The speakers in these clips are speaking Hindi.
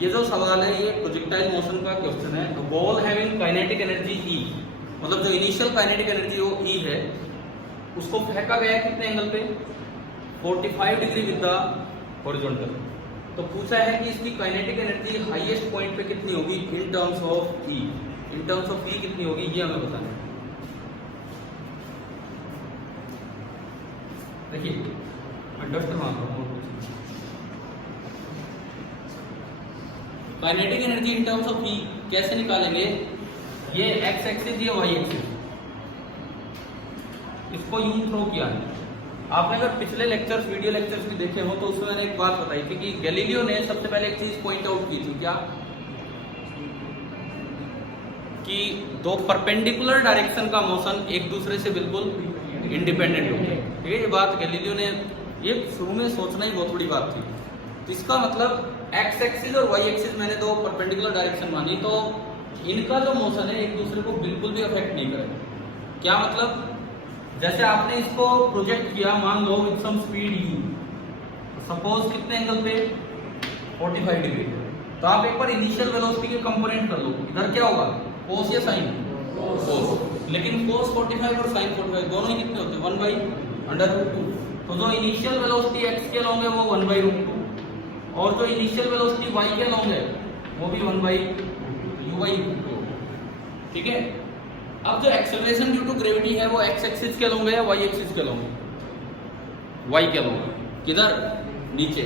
ये जो सवाल है ये प्रोजेक्टाइल मोशन का क्वेश्चन है। Ball having kinetic energy E, मतलब जो इनिशियल काइनेटिक एनर्जी वो ई है, उसको फेंका गया कितने एंगल पे? 45 डिग्री विद द हॉरिजॉन्टल। तो पूछा है कि इसकी काइनेटिक एनर्जी हाईएस्ट पॉइंट पे कितनी होगी in terms of E. In terms of E कितनी होगी ये हमें बताना है। देखिए मैं डस्ट मारता हूँ। Kinetic energy in terms of E कैसे निकालेंगे? ये एक्स एक्सिस, ये वाई एक्सिस, इसको यूं थ्रो किया है। आपने अगर पिछले लेक्चर्स, वीडियो लेक्चर्स भी देखे हो तो उसमें मैंने एक बात बताई थी कि गैलीलियो ने सबसे पहले एक चीज पॉइंट आउट की थी, क्या? कि दो परपेंडिकुलर डायरेक्शन का मोशन एक दूसरे से बिल्कुल इंडिपेंडेंट होते हैं। ठीक है, ये बात गैलीलियो ने, ये शुरू में सोचना ही बहुत बड़ी बात थी। तो इसका मतलब एक्स एक्सिस और वाई एक्सिस मैंने दो परपेंडिकुलर डायरेक्शन मानी, तो इनका जो मोशन है एक दूसरे को बिल्कुल भी अफेक्ट नहीं करेगा। क्या मतलब? जैसे आपने इसको प्रोजेक्ट किया, मान लो with some speed u, suppose कितने एंगल पे? 45 डिग्री। तो आप एक बार इनिशियल वेलोसिटी के कंपोनेंट कर लो, इधर क्या होगा? कोस या साइन? कोस। लेकिन कोस 45 और साइन 45 दोनों ही कितने होते हैं? 1/√2। तो जो इनिशियल वेलोसिटी x के लॉन्ग है वो 1/√2, और जो इनिशियल वेलोसिटी y के लॉन्ग है वो भी 1/u/2। ठीक है। अब जो एक्सेलरेशन ड्यू टू ग्रेविटी है वो x एक्सिस के लॉन्ग है या y एक्सिस के लॉन्ग है? y के लॉन्ग है। किधर? नीचे।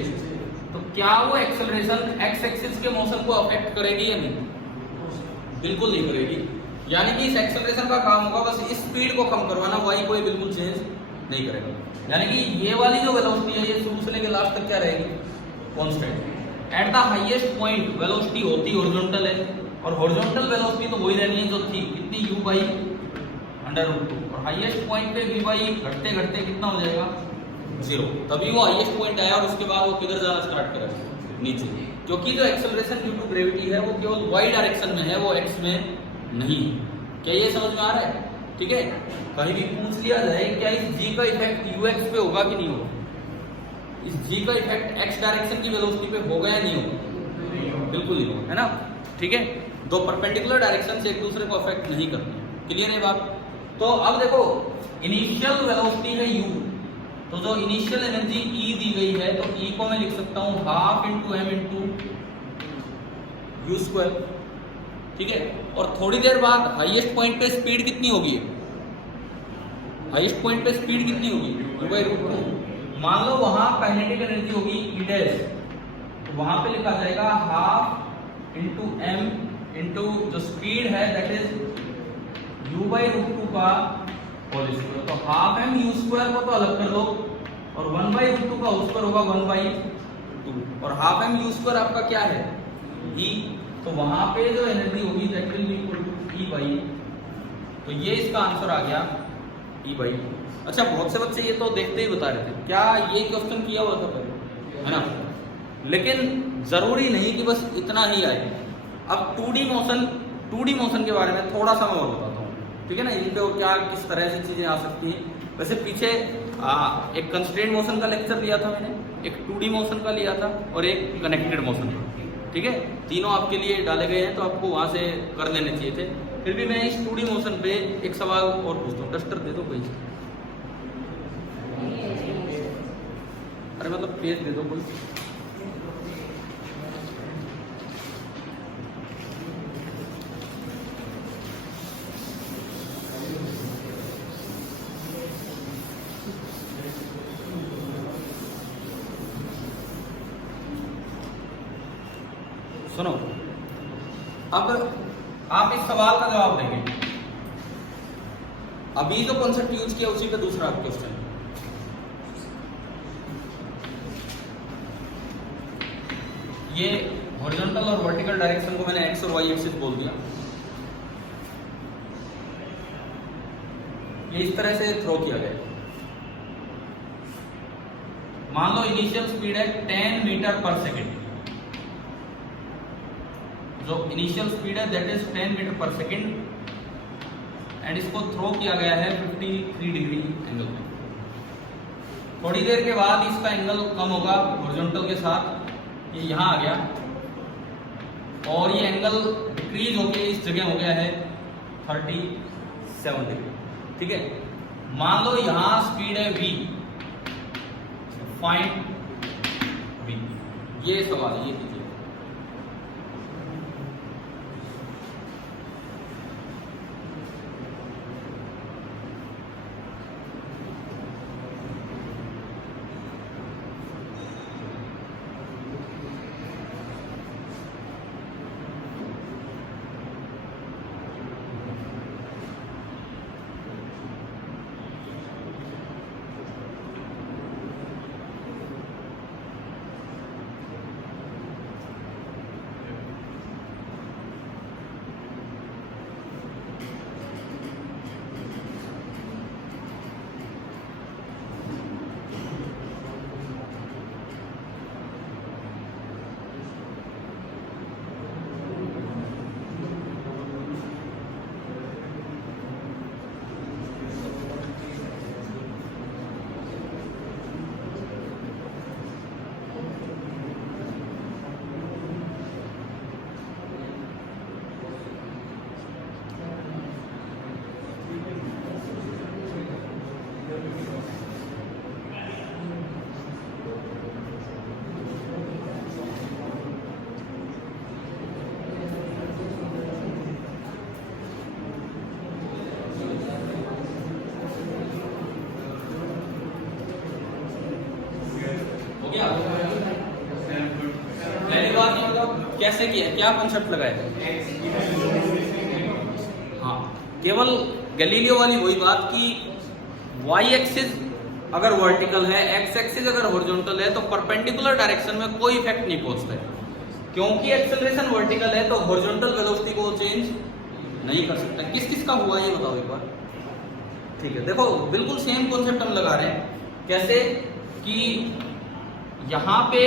तो क्या वो एक्सेलरेशन x एक्सिस के मोशन को अफेक्ट करेगी या नहीं? बिल्कुल नहीं करेगी। यानी कि इस एक्सेलरेशन का काम होगा बस इस स्पीड को कम करवाना, y को ये बिल्कुल चेंज नहीं करेगा। यानी कि ये वाली जो वेलोसिटी है ये शुरू से लेकर लास्ट तक क्या रहेगी? Constant. At the highest point velocity होती हॉरिजॉन्टल है, और हॉरिजॉन्टल वेलोसिटी तो वही रहनी है जो थी, कितनी? u/√2। और हाईएस्ट पॉइंट पे v घटते घटते कितना हो जाएगा? 0। तभी वो हाईएस्ट पॉइंट आया और उसके बाद वो किधर जाना स्टार्ट करेगा? नीचे। क्योंकि जो एक्सेलरेशन ड्यू टू ग्रेविटी है वो केवल y डायरेक्शन में है, वो x में नहीं। क्या ये समझ में आ रहा है? ठीक है। कहीं भी पूछ लिया जाए क्या इस g का इफेक्ट ux पे होगा कि नहीं होगा, इस g का इफेक्ट x डायरेक्शन की वेलोसिटी पे होगा या नहीं होगा? बिल्कुल नहीं होगा, है ना? ठीक है। दो परपेंडिकुलर डायरेक्शन से एक दूसरे को अफेक्ट नहीं करती। क्लियर है बात? तो अब देखो, इनिशियल वेलोसिटी है u, तो जो इनिशियल एनर्जी E दी गई है तो E को मैं लिख सकता हूँ 12 × m × u²। ठीक है। और थोड़ी देर बाद हाईएस्ट पॉइंट पे स्पीड कितनी होगी? हाईएस्ट पॉइंट पे स्पीड कितनी होगी? u/√2। मान लो वहां काइनेटिक एनर्जी होगी E डैश, तो वहां पे लिखा जाएगा 12 × m × जो स्पीड है दैट इज u/√2 का होल स्क्वायर। तो 12m u² को तो अलग कर दो, और 1/√2 का होल स्क्वायर होगा 1/2, और 12m u² आपका क्या है? E। तो वहां पे जो एनर्जी होगी that will be equal to E/। तो ये इसका आंसर आ गया E/। अच्छा, बहुत से बच्चे ये तो देखते ही बता रहे थे, क्या ये क्वेश्चन किया हुआ था पहले, है ना? लेकिन जरूरी नहीं कि बस इतना ही आए। अब 2D मोशन के बारे में थोड़ा सा मैं और बताता हूँ, ठीक है ना? इन पे क्या किस तरह से चीजें आ सकती हैं। वैसे पीछे एक कंस्ट्रेंट मोशन का लेक्चर लिया था मैंने, एक 2D मोशन का लिया था और एक कनेक्टेड मोशन का। ठीक है, तीनों आपके लिए डाले गए हैं तो आपको वहां से कर लेने चाहिए थे। फिर भी मैं इस 2D मोशन पे एक सवाल और पूछता हूँ। डस्टर दे दो कोई, अरे मतलब पेज दे दो कोई। सुनो, अब आप इस सवाल का जवाब देंगे। अभी जो कॉन्सेप्ट यूज किया उसी का दूसरा क्वेश्चन। ये हॉरिजॉन्टल और वर्टिकल डायरेक्शन को मैंने एक्स और वाई एक्सिस बोल दिया। ये इस तरह से थ्रो किया गया। मान लो इनिशियल स्पीड है 10 मीटर पर सेकेंड। जो इनिशियल स्पीड है दैट इज 10 मीटर पर सेकेंड एंड इसको थ्रो किया गया है 53 डिग्री एंगल में। थोड़ी देर के बाद इसका एंगल कम होगा हॉरिजॉन्टल के साथ, ये यहाँ आ गया और ये एंगल डिक्रीज होके इस जगह हो गया है 37 डिग्री। ठीक है, मान लो यहां स्पीड है v, फाइंड v, ये सवाल है, ये कीजिए। पहली बात ये बताओ कैसे किया, क्या कॉन्सेप्ट लगाया? हाँ, केवल गैलीलियो वाली वही बात कि वाई एक्सिस अगर वर्टिकल है, एक्स एक्सिस अगर हॉरिजॉन्टल है, तो परपेंडिकुलर डायरेक्शन में कोई इफेक्ट नहीं पहुंचता है, क्योंकि एक्सेलरेशन वर्टिकल है तो हॉरिजॉन्टल वेलोसिटी को चेंज नहीं कर सकता। किस किस का हुआ ये बताओ एक बार। ठीक है, देखो बिल्कुल सेम कॉन्सेप्ट हम लगा रहे हैं। कैसे कि यहां पे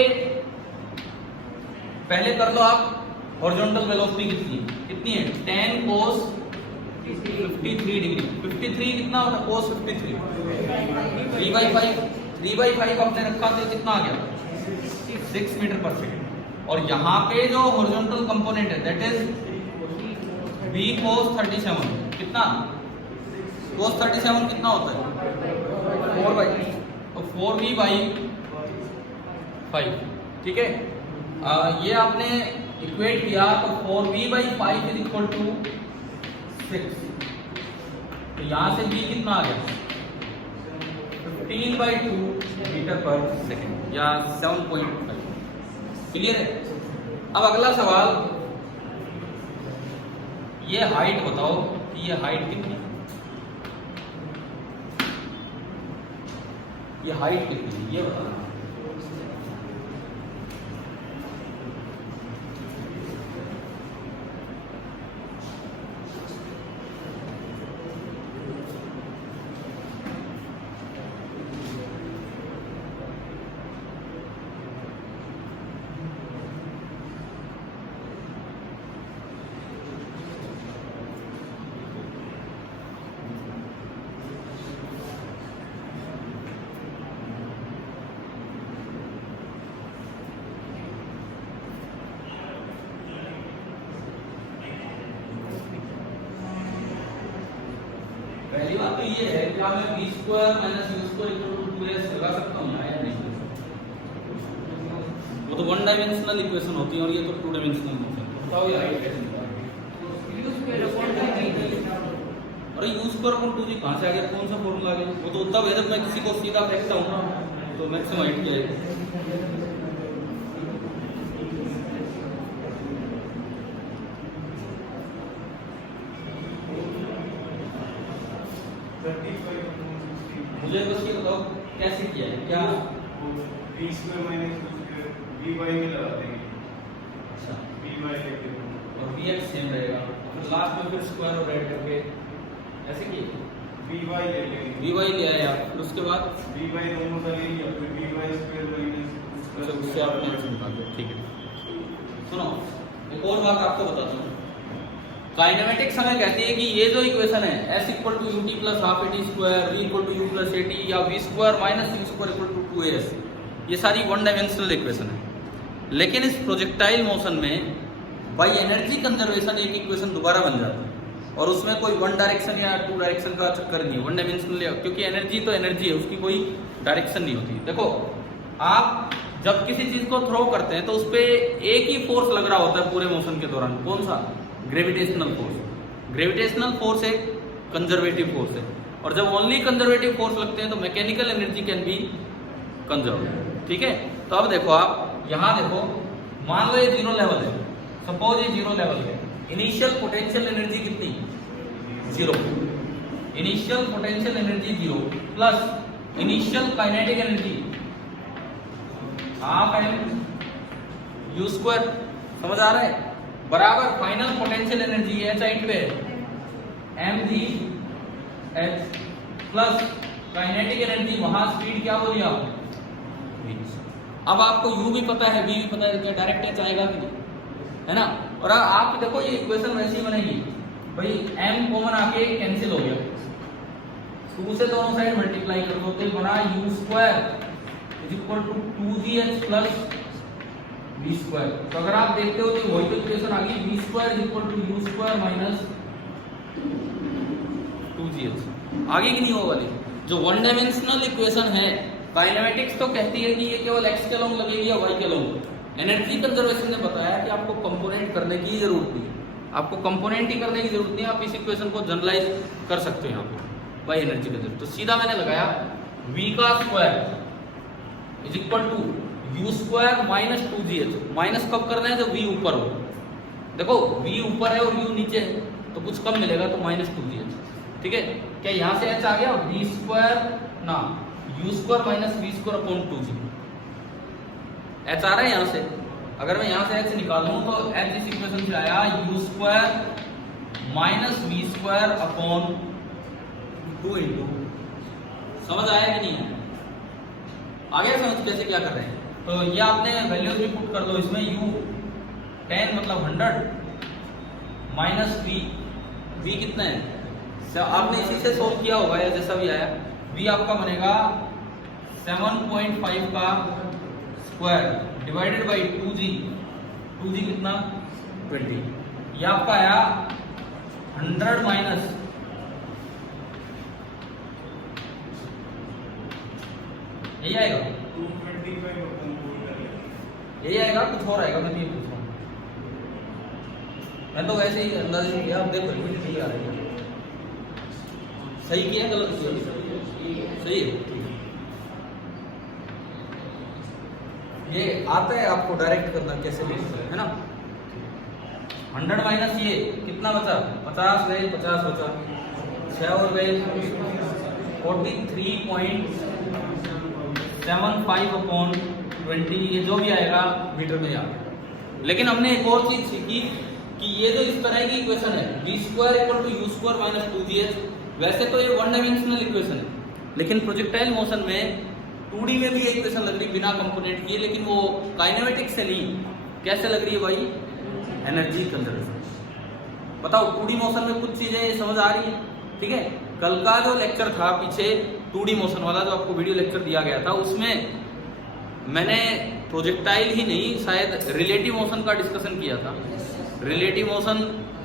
पहले कर लो आप, हॉरिजॉन्टल वेलोसिटी कितनी है 10 cos 53 डिग्री। 53 कितना होता है cos 53? 3/5 हमने रखा तो कितना आ गया 6 मीटर पर सेकेंड। और यहाँ पे जो हॉरिजॉन्टल कंपोनेंट है दैट इज v cos 37 कितना cos 37 कितना होता है 4/3, तो 4v/5। ठीक है, ये आपने इक्वेट किया तो 4v/5 इज इक्वल टू 6। तो यहां से v कितना आ गया 15/2 मीटर पर सेकेंड या 7.5। क्लियर है? अब अगला सवाल, ये हाइट बताओ कि ये हाइट कितनी है, ये हाइट कितनी है ये बताओ। पहली बात तो ये है क्या मैं b square minus u square equal to 2s लगा सकता हूँ या नहीं? वो तो वन डायमेंशनल इक्वेशन होती है और ये तो टू डायमेंशनल होता है। बताओ ये हाइट कैसे निकालें? अरे u स्क्वायर अपॉन 2g कहाँ से आ गया, कौन सा फॉर्मूला आ गया? वो तो तब है जब मैं किसी को सीधा फेंकता हूँ ना, तो मैक्सिमम हाइट क्या है। मुझे बस ये बताओ कैसे किया है, क्या b square minus b by में लगा देंगे। अच्छा, b बाई और bx सेम रहेगा, फिर लास्ट में फिर स्क्वायर और ऐड करके ऐसे किए b बाई ले लेंगे, b y ले आया, फिर उसके बाद b बाई दोनों का ले लिया, फिर b बाई स्क्वायर माइनस उससे आपने निकाल दिया। ठीक है, सुनो एक और बात आपको बताता हूँ। काइनेमेटिक्स हमें कहती है कि ये जो इक्वेशन है s equal to ut plus half at square, v equal to u plus at या v square minus u square equal to 2as, ये सारी वन डायमेंशनल इक्वेशन है। लेकिन इस प्रोजेक्टाइल मोशन में बाई एनर्जी कंजर्वेशन एक इक्वेशन दोबारा बन जाता है, और उसमें कोई वन डायरेक्शन या टू डायरेक्शन का चक्कर नहीं है, वन डायमेंशनल, क्योंकि एनर्जी तो एनर्जी है, उसकी कोई डायरेक्शन नहीं होती। देखो आप जब किसी चीज को थ्रो करते हैं तो उस पर एक ही फोर्स लग रहा होता है पूरे मोशन के दौरान, कौन सा? Gravitational force. ग्रेविटेशनल फोर्स एक कंजर्वेटिव फोर्स है, और जब ओनली कंजर्वेटिव फोर्स लगते हैं तो mechanical energy can be conserve. ठीक है, तो अब देखो आप यहाँ देखो, मान लो ये जीरो लेवल है, सपोज ये जीरो लेवल है, इनिशियल पोटेंशियल एनर्जी कितनी? Zero. Initial potential energy zero plus initial kinetic energy half M U square, समझ आ रहा है, बराबर फाइनल पोटेंशियल एनर्जी है साइड पे M V H plus kinetic energy, वहां स्पीड क्या बोलिए आप? अब आपको u भी पता है, v भी पता है, क्या डायरेक्ट एच आएगा कि नहीं, है ना? और आप देखो ये इक्वेशन वैसी बनेगी भाई, m कॉमन आके कैंसिल हो गया, 2 से दोनों साइड मल्टीप्लाई कर दो तो ये बना u square is equal to 2gh plus v square. तो अगर आप देखते हो तो वही तो इक्वेशन आ गई, v square is equal to u square minus 2gh। आगे की नहीं वो वाली जो वन डायमेंशनल इक्वेशन है, काइनेमेटिक्स तो कहती है कि ये केवल x के लॉन्ग लगेगी या y के लॉन्ग। एनर्जी कंजर्वेशन ने बताया कि आपको कंपोनेंट करने की जरूरत नहीं है, आपको कंपोनेंट ही करने की जरूरत नहीं है, आप इस इक्वेशन को जनरलाइज कर सकते हो यहाँ पे बाय एनर्जी कंजर्वेशन। तो सीधा मैंने लगाया v का square is equal to u square minus 2gh। Minus कब करना है? जब v ऊपर हो। देखो v ऊपर है और u नीचे है तो कुछ कम मिलेगा, तो माइनस 2gh। ठीक है, क्या यहाँ से h आ गया? v स्क्वायर ना u square minus v square upon 2g, h आ रहा है यहाँ से। अगर मैं यहाँ से h निकालूं तो h इस इक्वेशन से आया u square minus v square upon 2 into, समझ आया कि नहीं है? आ गया समझ कैसे क्या कर रहे हैं? तो ये आपने वैल्यूज भी पुट कर दो इसमें, u 10 मतलब 100 माइनस v कितना है? आपने इसी से सोल्व किया होगा या जैसा भी आया, v आपका बनेगा 7.5 का स्क्वायर डिवाइडेड बाई 2g कितना? 20। ये आपका आया 100 माइनस यही आएगा, 225 यही आएगा, कुछ और आएगा, मैं भी पूछ रहा हूँ। मैं तो वैसे ही अंदाजे से किया, आप देखो सही आ रहा है, सही किया गलत किया? सही है। ये आता है आपको डायरेक्ट करना कैसे लिखना है ना? 100 माइनस ये कितना बचा? 50 गए, 50 बचा, 6 और गए 43.75 अपॉन 20, ये जो भी आएगा मीटर में आएगा। लेकिन हमने एक और चीज सीखी कि ये जो इस तरह की इक्वेशन है v square equal to u square minus 2gh, वैसे तो ये वन डायमेंशनल इक्वेशन है, लेकिन प्रोजेक्टाइल मोशन में 2D में भी इक्वेशन लग रही बिना कंपोनेंट किए, लेकिन वो काइनेमेटिक्स से नहीं, कैसे लग रही है भाई? Energy conservation. बताओ 2D मोशन में कुछ चीजें समझ आ रही है? ठीक है, कल का जो लेक्चर था पीछे 2D मोशन वाला जो आपको वीडियो लेक्चर दिया गया था, उसमें मैंने प्रोजेक्टाइल ही नहीं शायद रिलेटिव मोशन का डिस्कशन किया था। रिलेटिव मोशन,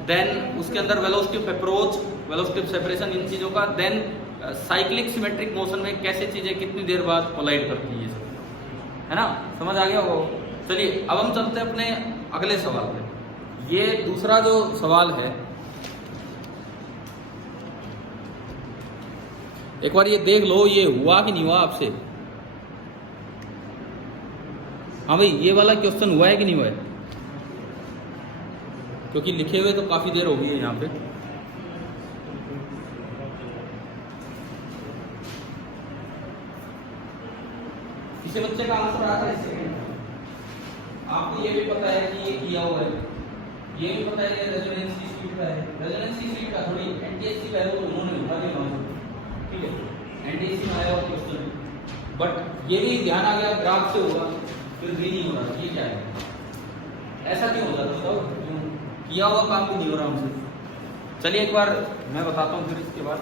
देन उसके अंदर velocity of approach, velocity of separation, इन चीजों का, देन साइक्लिक सिमेट्रिक मोशन में कैसे चीजें कितनी देर बाद कोलाइड करती है, है ना? समझ आ गया होगा। चलिए अब हम चलते हैं अपने अगले सवाल पे। ये दूसरा जो सवाल है, एक बार ये देख लो ये हुआ कि नहीं हुआ आपसे। हाँ भाई, ये वाला क्वेश्चन हुआ है कि नहीं हुआ है? क्योंकि लिखे हुए तो काफी देर हो गई है यहाँ पे। किसी बच्चे का आंसर आया था इससे? आपको ये भी पता है कि ये किया हुआ है, ये भी पता है कि रेजोनेंसी स्पीड का है। रेजोनेंसी स्पीड का थोड़ी एनटीएससी वैल्यू तो उन्होंने लिखा दिया, ठीक है, एनटीएससी में आया हुआ क्वेश्चन, बट ये भी ध्यान आ गया ग्राफ से होगा, फिर भी नहीं हो रहा। ये क्या है? ऐसा क्यों हो जाता है? किया हुआ काम भी नहीं हो रहा हमसे। चलिए एक बार मैं बताता हूँ, फिर इसके बाद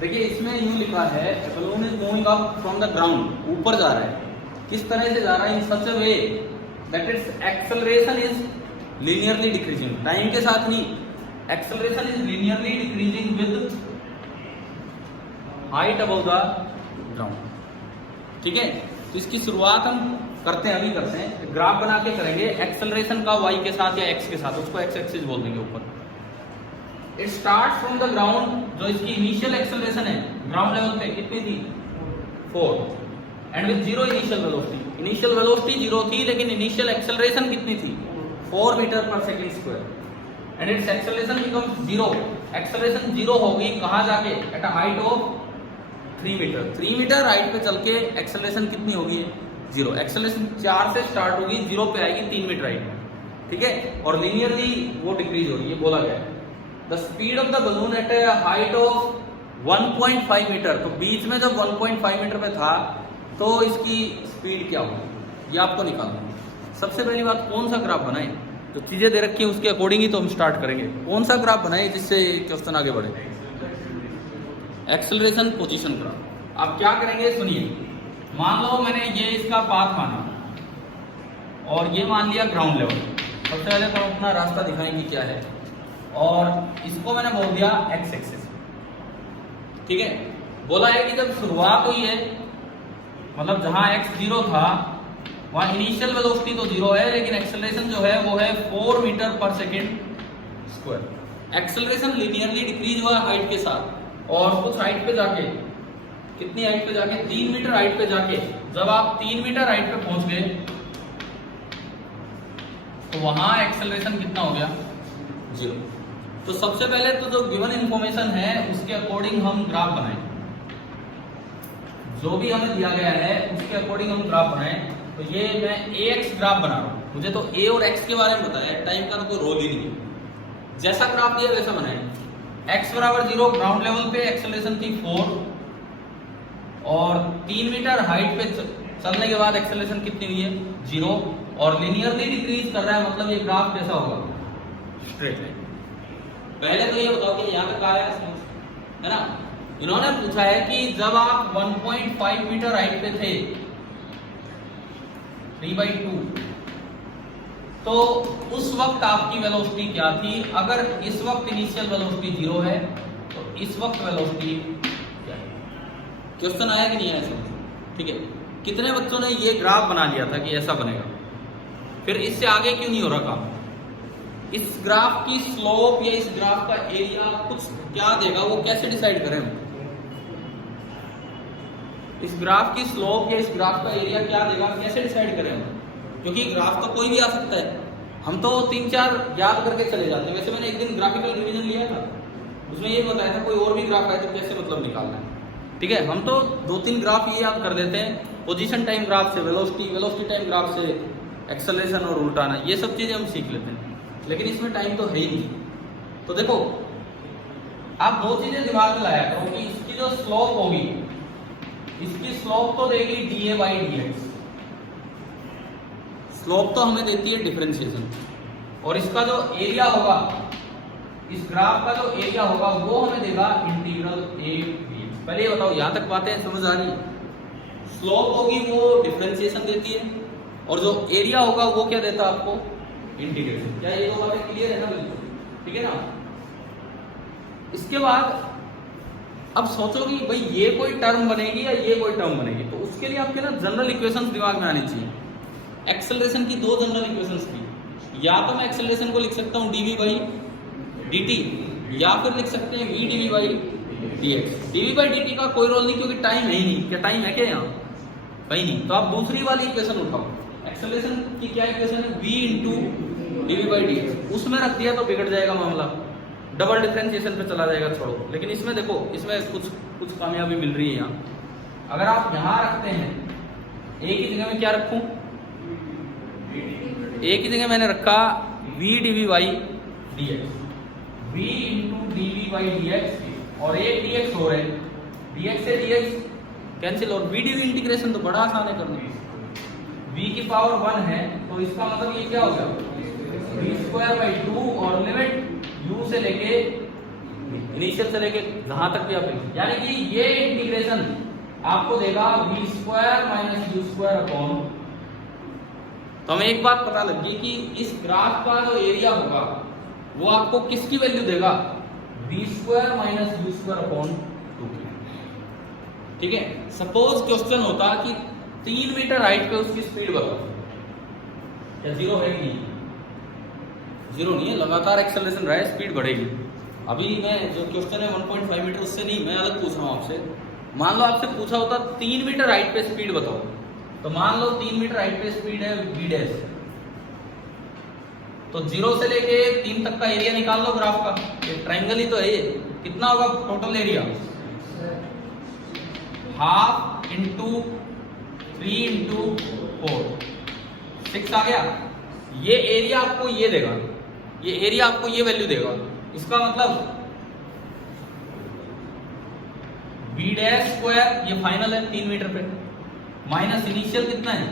देखिए इसमें यूं लिखा है balloon is moving up from the ground, ऊपर जा रहा है। किस तरह से जा रहा है? In such a way that its acceleration is linearly decreasing, time के साथ नहीं, acceleration is linearly decreasing with height above the ground. ठीक है, तो इसकी शुरुआत हम करते हैं, अभी करते हैं, ग्राफ बना के करेंगे एक्सेलरेशन का y के साथ या x के साथ, उसको x एक्सिस बोल देंगे ऊपर। It start from the ground, जो इसकी इनिशियल एक्सेलरेशन है ग्राउंड लेवल पे कितनी थी? 4, and with zero initial velocity. Initial velocity zero थी लेकिन इनिशियल एक्सेलरेशन कितनी थी? 4 मीटर पर second square, and its acceleration becomes zero. Acceleration zero होगी कहाँ जाके? At a height of 3 metre. 3 metre height पे चल के एक्सेलरेशन कितनी होगी? जीरो। एक्सेलरेशन 4 से स्टार्ट होगी, जीरो पे आएगी 3 मीटर हाइट में। ठीक है, और लीनियरली वो डिक्रीज हो रही है, बोला गया है। The speed of the balloon at a height of 1.5 metre, तो बीच में जब 1.5 मीटर पे था तो इसकी स्पीड क्या होगी ये आपको निकालना है। सबसे पहली बात, कौन सा ग्राफ बनाए? तो चीजें दे रखी है उसके अकॉर्डिंग ही तो हम स्टार्ट करेंगे। कौन सा ग्राफ बनाए जिससे क्वेश्चन आगे बढ़े? Acceleration position graph. आप क्या करेंगे सुनिए, मान लो मैंने ये इसका पाथ माना और ये मान लिया ग्राउंड लेवल। सबसे पहले तो हम अपना रास्ता दिखाएंगे क्या है, और इसको मैंने बोल दिया एक्स एक्सिस। ठीक है, बोला है कि जब शुरुआत हुई है, मतलब जहां x 0 था वहां इनिशियल वेलोसिटी तो 0 है, लेकिन एक्सेलरेशन जो है वो है 4 मीटर पर second square. Acceleration linearly decrease हुआ हाइट के साथ, और कुछ हाइट पे जाके, कितनी हाइट पे जाके? 3 मीटर हाइट पे जाके, जब आप 3 मीटर हाइट पे पहुंच गए तो वहां एक्सेलरेशन कितना हो गया? 0। तो सबसे पहले तो जो गिवन इंफॉर्मेशन है उसके अकॉर्डिंग हम ग्राफ बनाएं, जो भी हमें दिया गया है उसके अकॉर्डिंग हम ग्राफ बनाएं। तो ये मैं ax ग्राफ बना रहा हूं, मुझे तो a और x के बारे में बताया, टाइम का तो कोई रोल ही नहीं है। जैसा ग्राफ दिया वैसा बनाएं। x बराबर 0, ग्राउंड लेवल पे एक्सेलरेशन थी 4, और 3 मीटर हाइट पे चलने के बाद एक्सेलरेशन कितनी हुई है? 0, और लिनियरली डिक्रीज कर रहा है, मतलब ये ग्राफ कैसा होगा? Straight line. पहले तो ये बताओ कि यहाँ पे क्या है ना? इन्होंने पूछा है कि जब आप 1.5 मीटर हाइट पे थे 3/2, तो उस वक्त आपकी वेलोसिटी क्या थी? अगर इस वक्त इनिशियल वेलोसिटी 0 है तो इस वक्त वेलोसिटी क्या है? क्वेश्चन आया कि नहीं आया समझ? ठीक है, कितने बच्चों ने ये ग्राफ बना लिया था कि ऐसा बनेगा? फिर इससे आगे क्यों नहीं हो रहा काम? इस ग्राफ की स्लोप या इस ग्राफ का एरिया कुछ क्या देगा, वो कैसे डिसाइड करें हम? इस ग्राफ की स्लोप या इस ग्राफ का एरिया क्या देगा, कैसे डिसाइड करें हम? क्योंकि ग्राफ तो कोई भी आ सकता है, हम तो 3-4 याद करके चले जाते हैं। वैसे मैंने एक दिन ग्राफिकल रिवीजन लिया था, उसमें ये बताया था कोई और भी ग्राफ आए तो कैसे मतलब निकालना है। ठीक है, हम तो 2-3 ग्राफ ये याद कर देते हैं, पोजीशन टाइम ग्राफ से वेलोसिटी, वेलोसिटी टाइम ग्राफ से एक्सेलरेशन और उल्टाना, ये सब चीजें हम सीख लेते हैं, लेकिन इसमें टाइम तो है ही नहीं। तो देखो, आप 2 चीजें दिमाग में लाया करो कि इसकी जो स्लोप होगी, इसकी स्लोप तो देगी dA/dx, स्लोप तो हमें देती है डिफरेंशिएशन, और इसका जो एरिया होगा, इस ग्राफ का जो एरिया होगा वो हमें देगा इंटीग्रल a/dx। पहले ये बताओ, यहां तक बातें समझ आ रही? स्लोप होगी वो डिफरेंशिएशन देती है, और जो एरिया होगा वो क्या देता है आपको? इंटीग्रेशन। क्या ये 2 बातें क्लियर है ना? बिल्कुल ठीक है ना? इसके बाद अब सोचो कि भाई ये कोई टर्म बनेगी या ये कोई टर्म बनेगी, तो उसके लिए आपके ना जनरल इक्वेशंस दिमाग में आनी चाहिए। एक्सेलरेशन की 2 जनरल इक्वेशंस थी, या तो मैं एक्सेलरेशन को लिख सकता हूँ dv/dt, या फिर लिख सकते हैं v dv/dx। dv/dt का कोई रोल नहीं, क्योंकि टाइम है ही नहीं। क्या टाइम है क्या यहाँ? कहीं नहीं। तो आप दूसरी वाली इक्वेशन उठाओ, एक्सेलरेशन की क्या इक्वेशन है? v × dv/dx। उसमें रख दिया तो बिगड़ जाएगा मामला, डबल डिफरेंशिएशन पे चला जाएगा, छोड़ो। लेकिन इसमें देखो, इसमें कुछ कामयाबी मिल रही है यहाँ। अगर आप यहाँ रखते हैं, एक ही जगह में क्या रखूं? एक ही जगह मैंने रखा v dv/dx, v × dv/dx, और एक dx हो रहे हैं, dx से dx कैंसिल, और v dv इंटीग्रेशन तो बड़ा आसान है करना। v की पावर 1 है, तो इसका मतलब ये क्या हो गया? v²/2, और लिमिट u से लेके इनिशियल से लेके जहां तक भी आप, यानी कि ये इंटीग्रेशन आपको देगा v square minus u square upon, तो हमें एक बात पता लग गई कि इस ग्राफ का जो एरिया होगा वो आपको किसकी वैल्यू देगा, v square minus u square upon 2। ठीक है, सपोज क्वेश्चन होता कि 3 मीटर हाइट पे उसकी स्पीड बताओ, क्या जीरो है कि नहीं? जीरो नहीं है, लगातार एक्सेलरेशन रहा है, स्पीड बढ़ेगी। अभी मैं जो क्वेश्चन है 1.5 मीटर उससे नहीं, मैं अलग पूछ रहा हूँ आपसे। मान लो आपसे पूछा होता 3 मीटर हाइट पे स्पीड बताओ, तो मान लो 3 मीटर हाइट पे स्पीड है v डैश, तो 0 से लेके 3 तक का एरिया निकाल लो ग्राफ का, ये ट्रायंगल ही तो है ये। कितना होगा total area, half into 3 into 4, 6 आ गया। ये एरिया आपको ये देगा, ये एरिया आपको ये वैल्यू देगा। इसका मतलब बी डैश स्क्वायर, ये फाइनल है 3 मीटर पे, माइनस इनिशियल कितना है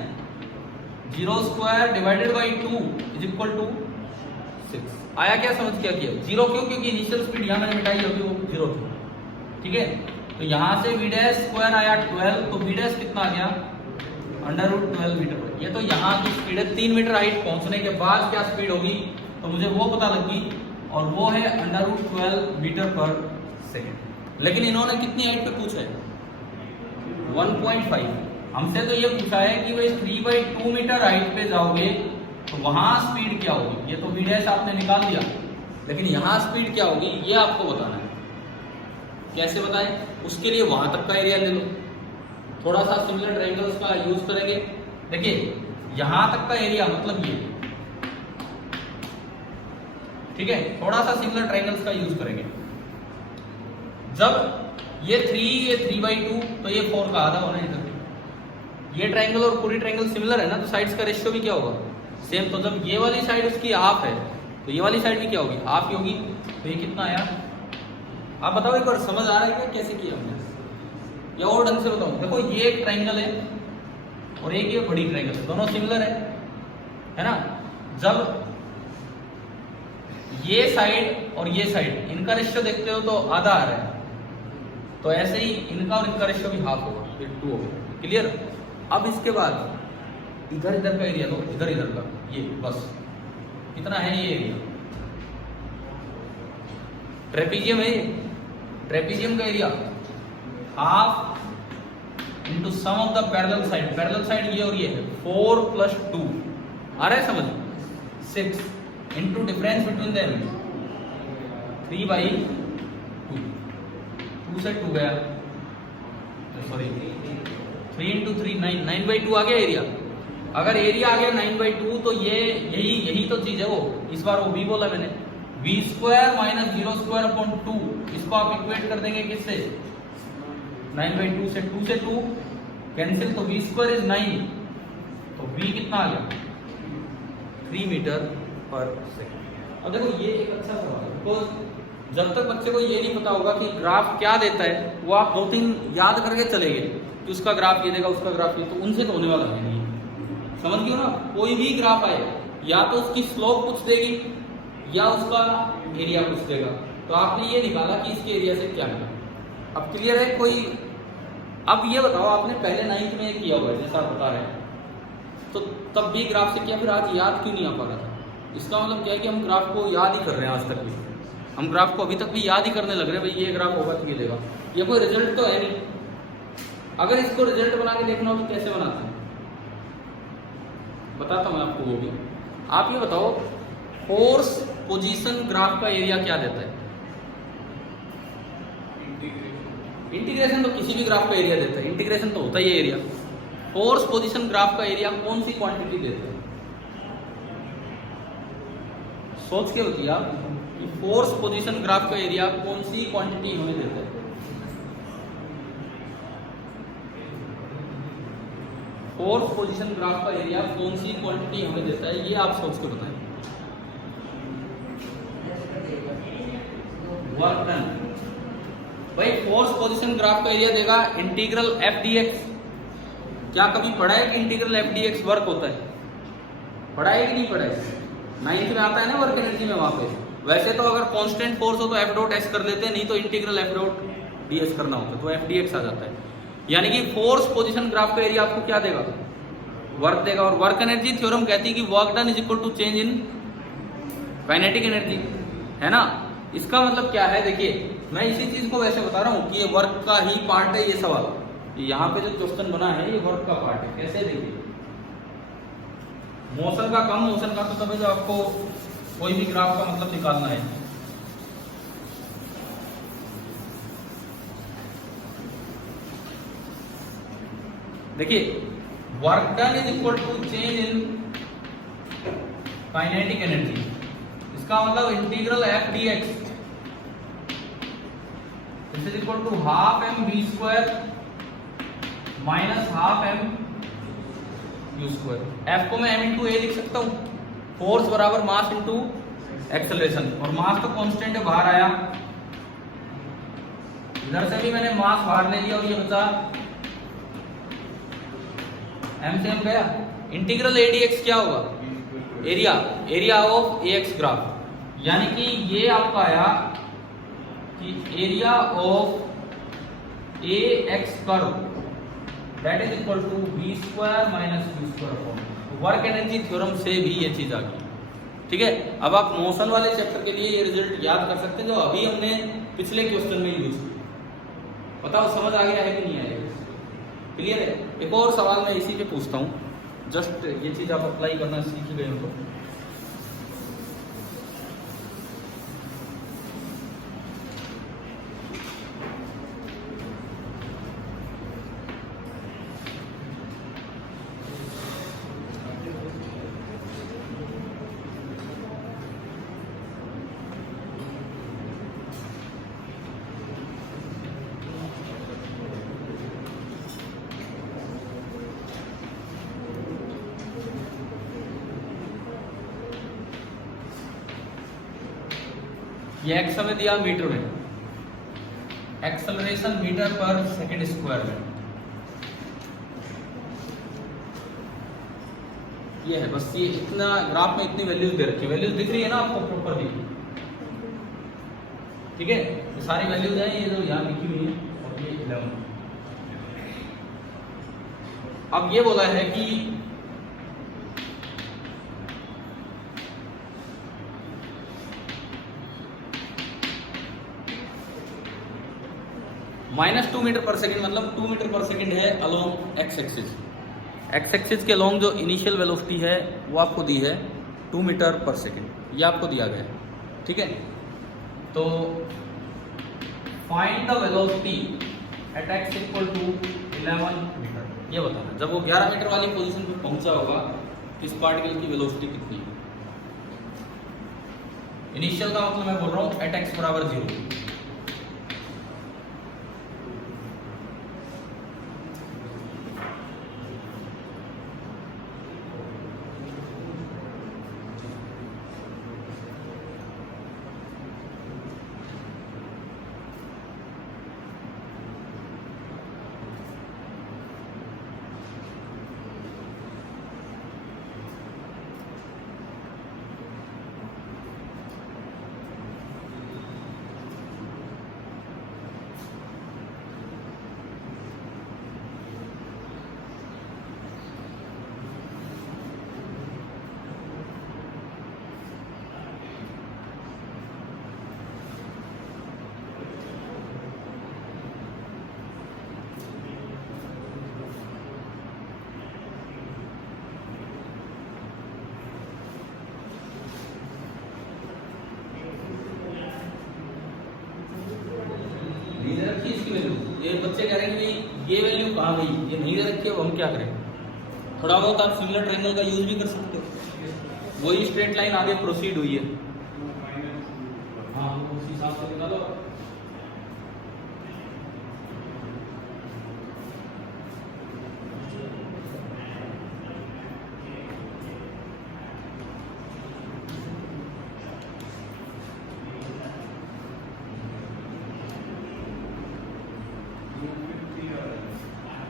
0 square divided by 2 is equal to 6। आया क्या, समझ क्या किया? 0 क्यों? क्योंकि इनिशियल स्पीड यहां मैंने मिटाई होगी, वो 0 थी। ठीक है, तो यहां से बी डैश स्क्वायर आया 12, तो बी डैश कितना आ गया अंडर रूट 12 मीटर पर। ये तो यहाँ की स्पीड है, 3 मीटर हाइट पहुंचने के बाद क्या स्पीड होगी तो मुझे वो पता लगी, और वो है अंडर रूट 12 मीटर पर सेकेंड। लेकिन इन्होंने कितनी हाइट पे पूछा है 1.5। हमसे तो ये पूछा है कि भाई 3/2 मीटर हाइट पे जाओगे तो वहां स्पीड क्या होगी। ये तो बी डैश आपने निकाल दिया, लेकिन यहाँ स्पीड क्या होगी ये आपको बताना है। कैसे बताएं? उसके लिए वहां तक का एरिया ले लो, थोड़ा सा सिमिलर ट्रायंगल्स का यूज करेंगे। देखिए यहां तक का एरिया मतलब ये, ठीक है, थोड़ा सा सिमिलर ट्रायंगल्स का यूज करेंगे। जब ये 3 ये 3/2 तो ये 4 का आधा होना इधर। ये ट्रायंगल और पूरी ट्रायंगल सिमिलर है ना, तो साइड्स का रेशियो भी क्या होगा सेम। तो जब ये वाली साइड उसकी हाफ है तो ये वाली साइड भी क्या होगी हाफ ही होगी। तो ये कितना आया आप बताओ एक बार, समझ आ रहा है क्या कैसे किया हमने, या और ढंग से बताऊं? देखो ये एक ट्रायंगल है और एक ये बड़ी ट्रायंगल है, दोनों सिमिलर है ना। जब ये साइड और ये साइड इनका रेशियो देखते हो तो आधा आ रहा है, तो ऐसे ही इनका और इनका रेशियो भी हाफ होगा, फिर 2 होगा। क्लियर? अब इसके बाद इधर इधर का एरिया लो, इधर इधर का ये बस कितना है ये एरिया, ट्रेपीजियम है, ट्रेपीजियम का area half into sum of the parallel side. Parallel side ये और ये है 4 + 2 आ रहा है समझ, 6 इंटू डिफरेंस बिटवीन देम 3/2। 2 से 2 गया, सॉरी 3 इंटू 3 9, 9/2 आ गया एरिया। अगर एरिया आ गया 9/2 तो ये यही तो चीज है वो, इस बार वो भी बोला मैंने, v square minus 0 square upon 2। इसको आप इक्वेट कर देंगे किससे 9/2 से, 2 से 2 कैंसिल, तो v स्क्वायर इज 9, तो v कितना आ गया 3 मीटर पर सेकेंड। अब देखो ये एक अच्छा सवाल है, बिकॉज जब तक बच्चे को ये नहीं पता होगा कि ग्राफ क्या देता है, वो आप 2-3 याद करके चले गए कि उसका ग्राफ ये देगा उसका ग्राफ ये, तो उनसे तो होने वाला है नहीं। समझ गए ना, कोई भी ग्राफ आए या तो उसकी स्लोप पूछ देगी या उसका एरिया पूछ देगा, तो आपने ये निकाला कि इसके एरिया से क्या है। अब क्लियर है कोई? अब ये बताओ, आपने पहले 9th में किया हुआ है जैसा आप बता रहे हैं, तो तब भी ग्राफ से किया, फिर आज याद क्यों नहीं आ पा रहा था? इसका मतलब क्या है कि हम ग्राफ को याद ही कर रहे हैं आज तक भी, हम ग्राफ को अभी तक भी याद ही करने लग रहे हैं, भाई ये ग्राफ होगा तो ये देगा, ये कोई रिजल्ट तो है नहीं। अगर इसको रिजल्ट बना के देखना हो तो कैसे बनाते हैं बताता हूं मैं आपको वो भी। आप ये बताओ फोर्स पोजीशन ग्राफ का एरिया क्या देता है? इंटीग्रेशन तो किसी भी ग्राफ का एरिया देता है, इंटीग्रेशन तो होता ही है एरिया। फोर्स पोजीशन ग्राफ का एरिया कौन सी क्वांटिटी देता है? सोच के बताइए आप कि फोर्स पोजीशन ग्राफ का एरिया कौन सी क्वांटिटी हमें देता है? फोर्स पोजीशन ग्राफ का एरिया कौन सी क्वांटिटी हमें देता है, ये आप सोच के बताएं। Work done. भाई फोर्स पोजीशन ग्राफ का एरिया देगा इंटीग्रल एफ डी एक्स। क्या कभी पढ़ा है कि integral F D x work होता है? पढ़ा है कि नहीं पढ़ा है? 9th में आता है ना वर्क एनर्जी में, वहां पे वैसे तो अगर कांस्टेंट फोर्स हो तो एफ डॉट एस कर लेते हैं, नहीं तो integral F dot D S करना होता है, तो एफ डी एक्स आ जाता है। यानी कि फोर्स पोजीशन ग्राफ का एरिया आपको क्या देगा, वर्क देगा। और वर्क एनर्जी थ्योरम कहती है कि work done is equal to change in kinetic energy, है ना। इसका मतलब क्या है, देखिए मैं इसी चीज को वैसे बता रहा हूँ कि ये वर्क का ही पार्ट है ये सवाल। यहाँ पे जो क्वेश्चन बना है ये वर्क का पार्ट है। कैसे, देखिए मोशन का कम, मोशन का तो तभी जब आपको कोई भी ग्राफ का मतलब निकालना है। देखिए work done is equal to change in kinetic energy, इसका मतलब integral F D X is equal to half M B square minus half M U square. F को मैं एम इंटू ए लिख सकता हूं, फोर्स बराबर मास इंटू एक्सेलरेशन, और मास तो कांस्टेंट है बाहर आया, इधर से भी मैंने मास बाहर ले लिया और ये बचा एम से एम गया। इंटीग्रल ए डी एक्स क्या होगा, area, area of A X graph, यानी कि ये आपका आया कि area of A X curve that is equal to B square minus B square. Work energy theorem से भी ये चीज आ गई, ठीक है। अब आप मोशन वाले चैप्टर के लिए ये रिजल्ट याद कर सकते हैं जो अभी हमने पिछले क्वेश्चन में यूज किया। बताओ समझ आ गया है कि नहीं आया, क्लियर है। एक और सवाल मैं इसी पे पूछता हूँ, जस्ट ये चीज आप अप्लाई करना सीख गए हो तो। ये एक्स हमें दिया मीटर में, एक्सेलरेशन मीटर पर सेकंड स्क्वायर में, ये है बस। ये इतना ग्राफ में इतनी वैल्यूज दे रखी है, वैल्यूज दिख रही है ना आपको प्रॉपरली, ठीक है। ये सारी वैल्यूज हैं, ये जो यहाँ लिखी हुई है, और ये 11। अब ये बोला है कि -2 मीटर पर सेकंड, मतलब 2 मीटर पर सेकंड है along x axis. X axis के अलोंग जो इनिशियल वेलोसिटी है वो आपको दी है 2 मीटर पर सेकंड, ये आपको दिया गया है, ठीक है। तो find the velocity at X equal to 11 metre, ये बताना। जब वो 11 मीटर वाली पोजीशन पे पहुंचा होगा इस पार्टिकल की वेलोसिटी कितनी है। इनिशियल का मतलब मैं बोल रहा हूँ एट एक्स बराबर 0। इसकी वैल्यू, ये बच्चे कह रहे हैं कि ये वैल्यू कहाँ गई, ये नहीं दे रखी है, हम क्या करें। थोड़ा बहुत आप सिमिलर ट्रायंगल का यूज भी कर सकते हो, वही स्ट्रेट लाइन आगे प्रोसीड हुई है। हाँ उस हिसाब से निकालो।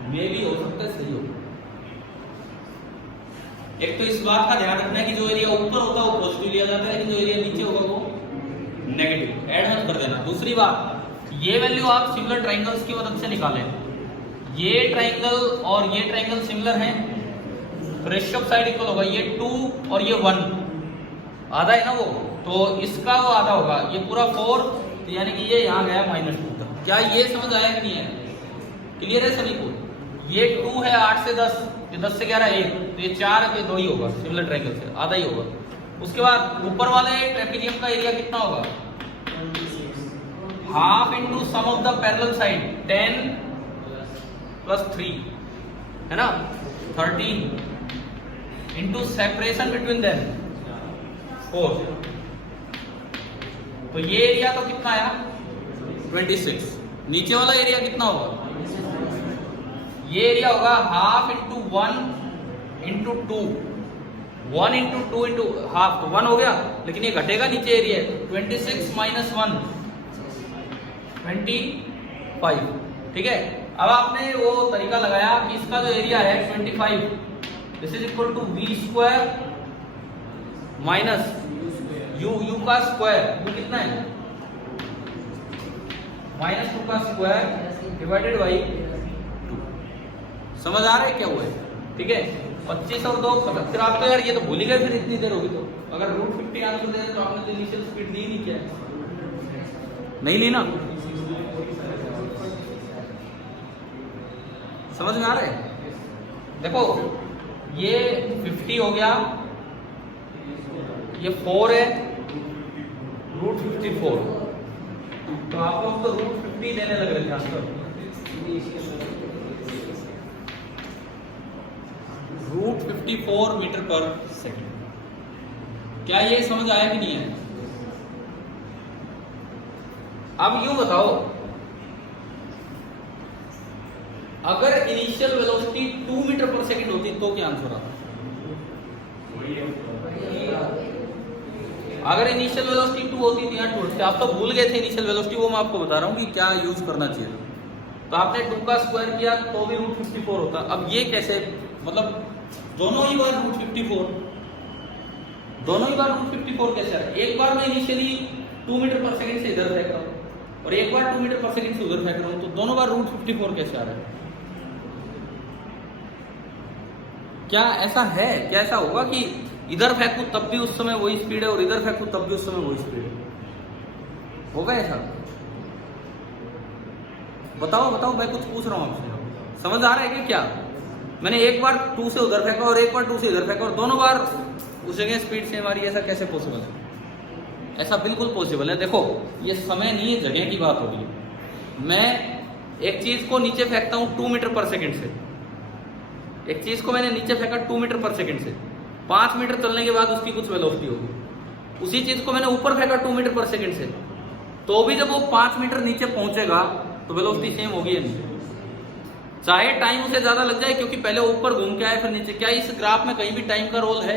मे भी हो सकता है सही हो। एक तो इस बात का ध्यान रखना है कि जो एरिया ऊपर होता है वो पॉजिटिव लिया जाता है, लेकिन जो एरिया नीचे होगा वो नेगेटिव, ऐड मत कर देना। दूसरी बात, ये वैल्यू आप सिमिलर ट्राइंगल्स की मदद से निकालें। ये ट्राइंगल और ये ट्राइंगल सिमिलर हैं, रेशियो ऑफ साइड इक्वल होगा, ये 2 और ये 1 आधा है ना वो, तो इसका वो आधा होगा, ये पूरा 4, तो यानी कि ये यहाँ गया -2 तक। क्या ये समझ आया कि नहीं है? क्लियर है सभी को? ये 2 है 8 से 10, ये 10 से 11 1, तो ये 4 है, तो ये 2 ही होगा, सिमिलर ट्राइंगल से आधा ही होगा। उसके बाद ऊपर वाले ट्रेपेजियम का एरिया कितना होगा? Half into sum of the parallel side, 10 plus 3 है ना, 13 इंटू सेपरेशन बिटवीन देम 4, तो ये एरिया तो कितना आया 26। नीचे वाला एरिया कितना होगा? ये एरिया होगा half into 1 into 2, 1 into 2 into half, तो 1 हो गया, लेकिन ये घटेगा, नीचे एरिया है 26 माइनस 1 25, ठीक है। अब आपने वो तरीका लगाया कि इसका जो एरिया है 25, this is equal to V square minus U का स्क्वायर, यू कितना है -2 का स्क्वायर डिवाइडेड बाई 2। समझ आ रहा है क्या हुआ है? ठीक है, 25 और 2 फिर आप तो यार ये तो भूल ही गए, फिर इतनी देर होगी तो अगर √50 आंसर दे तो आपने तो इनिशियल स्पीड दी नहीं, क्या नहीं ली ना? समझ में आ रहा है? देखो ये 50 हो गया, ये 4 है, √54, तो आप लोग तो √50 देने लग रहे थे आंसर। √54 मीटर पर सेकंड। क्या ये समझ आया कि नहीं है? अब यूं बताओ, अगर इनिशियल वेलोसिटी 2 मीटर पर सेकंड होती तो क्या आंसर आता? अगर इनिशियल वेलोसिटी 2 होती थी, यहाँ 2 आप तो भूल गए थे इनिशियल वेलोसिटी, वो मैं आपको बता रहा हूँ कि क्या यूज करना चाहिए। तो आपने 2 का स्क्वायर किया तो भी √54 होता। अब ये कैसे, मतलब दोनों ही बार √54, दोनों ही बार √54 कैसे आ रहा है? एक बार मैं इनिशियली 2 मीटर पर सेकंड से इधर फेंक रहा हूँ और एक बार 2 मीटर पर सेकंड से उधर फेंक रहा हूँ, तो दोनों बार √54 कैसे आ रहा है? क्या ऐसा है? क्या ऐसा होगा कि इधर फेंकूं तब भी उस समय वही स्पीड है और इधर फेंकूं तब भी उस समय वही स्पीड है? होगा ऐसा? बताओ बताओ, मैं कुछ पूछ रहा हूं आपसे, समझ आ रहा है कि क्या? मैंने एक बार 2 से उधर फेंका और एक बार 2 से इधर फेंका और दोनों बार उस जगह स्पीड से हमारी, ऐसा कैसे पॉसिबल है? ऐसा बिल्कुल पॉसिबल है। देखो ये समय नहीं है, जगह की बात हो रही है। मैं एक चीज को नीचे फेंकता हूं 2 मीटर पर सेकंड से, एक चीज को मैंने नीचे फेंका 2 मीटर पर सेकंड से, 5 मीटर चलने के बाद उसकी कुछ वेलोसिटी होगी। उसी चीज को मैंने ऊपर फेंका 2 मीटर पर सेकंड से, तो भी जब वो 5 मीटर नीचे पहुंचेगा तो वेलोसिटी सेम होगी या नहीं? चाहे टाइम उसे ज्यादा लग जाए क्योंकि पहले ऊपर घूम के आए फिर नीचे। क्या इस ग्राफ में कहीं भी टाइम का रोल है?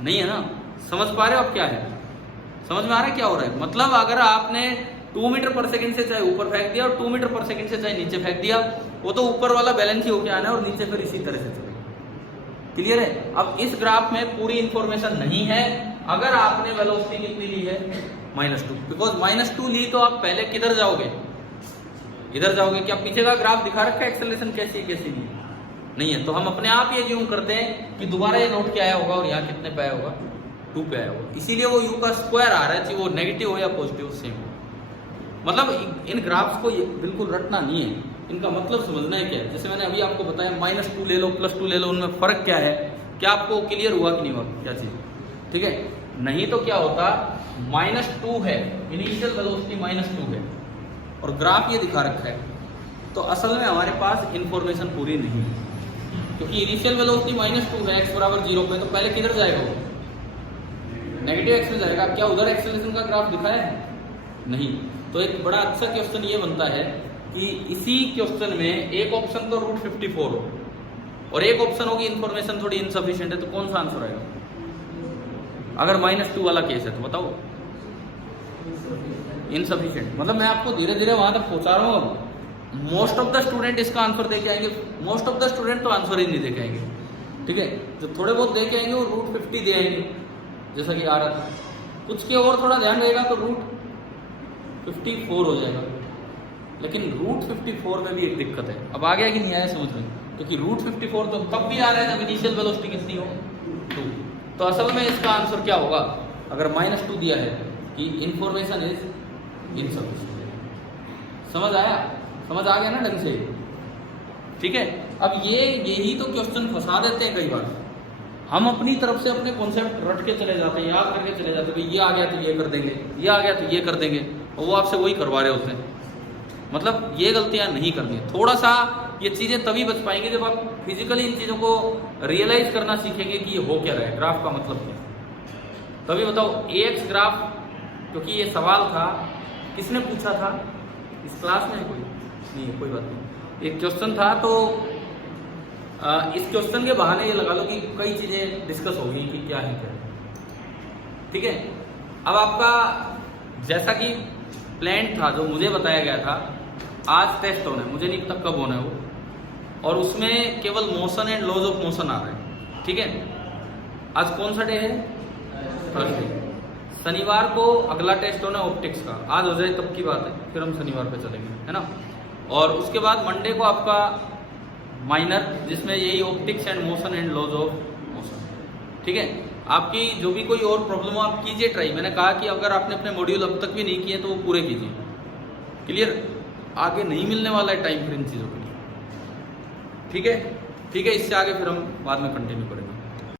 नहीं है ना। समझ पा रहे हो आप क्या है? समझ में आ रहा है क्या हो रहा है? मतलब अगर आपने 2 मीटर पर सेकंड से चाहे ऊपर फेंक दिया और 2 मीटर पर सेकंड से चाहे नीचे फेंक दिया, वो तो ऊपर वाला बैलेंस ही होके आना है और नीचे फिर इसी तरह से चलेगा। क्लियर है? अब इस ग्राफ में पूरी इंफॉर्मेशन नहीं है। अगर आपने वेलोसिटी कितनी ली है -2, बिकॉज -2 ली तो आप पहले किधर जाओगे? इधर जाओगे। क्या पीछे का ग्राफ दिखा रखा है एक्सेलरेशन कैसी कैसी नहीं है? तो हम अपने आप ये ज्यूम करते हैं कि दोबारा ये नोट क्या आया होगा और यहाँ कितने पे आया होगा, 2 पे आया होगा। इसीलिए वो u का स्क्वायर आ रहा है, चाहे वो नेगेटिव हो या पॉजिटिव, सेम हो। मतलब इन ग्राफ्स को बिल्कुल रटना नहीं है, इनका मतलब समझना है क्या है। जैसे मैंने अभी आपको बताया -2 ले लो, +2 ले लो, उनमें फर्क क्या है? क्या आपको क्लियर हुआ कि नहीं हुआ क्या चीज? ठीक है, नहीं तो क्या होता, -2 है इनिशियल वेलोसिटी, -2 है और ग्राफ ये दिखा रखा है, तो असल में हमारे पास इंफॉर्मेशन पूरी नहीं है। क्योंकि इनिशियल वेलोसिटी -2 है, x बराबर 0 पे, तो पहले किधर जाएगा वो? नेगेटिव एक्स में जाएगा। क्या उधर एक्सेलरेशन का ग्राफ दिखाया है? नहीं। तो एक बड़ा अच्छा क्वेश्चन ये बनता है कि इसी क्वेश्चन में एक ऑप्शन तो √54 हो और एक ऑप्शन होगी इन्फॉर्मेशन थोड़ी इनसफिशिएंट है, तो कौन सा आंसर आएगा? अगर -2 वाला केस है तो बताओ। इनसफिशिएंट मतलब मैं आपको धीरे धीरे वहां तक पहुंचा रहा हूँ। मोस्ट ऑफ द स्टूडेंट इसका आंसर दे के आएंगे, मोस्ट ऑफ द स्टूडेंट तो आंसर ही नहीं दे के आएंगे। ठीक है, जो थोड़े बहुत दे के आएंगे वो √50 दे आएंगे, जैसा कि आ रहा था। कुछ के और थोड़ा ध्यान रहेगा तो रूट 54 हो जाएगा। लेकिन रूट 54 में भी एक दिक्कत है। अब आ गया कि नहीं आया समझ में? क्योंकि रूट 54 तो तब भी आ रहा है जब इनिशियल वेलोसिटी कितनी हो 2। तो असल में इसका आंसर क्या होगा अगर -2 दिया है कि इंफॉर्मेशन इज इनसफिशिएंट। समझ आया? समझ आ गया ना ढंग से? ठीक है। अब यही तो क्वेश्चन फंसा देते हैं कई बार। हम अपनी तरफ से अपने कॉन्सेप्ट रट के चले जाते हैं, याद करके चले जाते हैं कि ये आ गया तो ये कर देंगे, ये आ गया तो ये कर देंगे, और वो आपसे वही करवा रहे होते हैं। मतलब ये गलतियां नहीं करनी है। थोड़ा सा ये चीज़ें तभी बच पाएंगे जब आप फिजिकली इन चीज़ों को रियलाइज करना सीखेंगे कि ये हो क्या रहा है, ग्राफ का मतलब क्या है। तभी बताओ AX ग्राफ, क्योंकि ये सवाल था, किसने पूछा था इस क्लास में? कोई नहीं है, कोई बात नहीं। एक क्वेश्चन था तो इस क्वेश्चन के बहाने ये लगा लो कि कई चीज़ें डिस्कस होगी कि क्या है क्या। ठीक है। अब आपका जैसा कि प्लान था, जो मुझे बताया गया था, आज टेस्ट होना है, मुझे नहीं पता कब होना है वो, और उसमें केवल motion and laws of motion आ रहा है। ठीक है। आज कौन सा डे है? थर्सडे। शनिवार को अगला टेस्ट होना है ऑप्टिक्स का। आज हो जाए तब की बात है, फिर हम शनिवार पे चलेंगे, है ना। और उसके बाद मंडे को आपका माइनर, जिसमें यही optics and motion and laws of motion. ठीक है। आपकी जो भी कोई और प्रॉब्लम हो आप कीजिए ट्राई। मैंने कहा कि अगर आपने अपने मॉड्यूल अब तक भी नहीं किए तो वो पूरे कीजिए। क्लियर? आगे नहीं मिलने वाला है टाइम फिर इन चीज़ों के लिए। ठीक है। ठीक है, इससे आगे फिर हम बाद में कंटिन्यू करेंगे।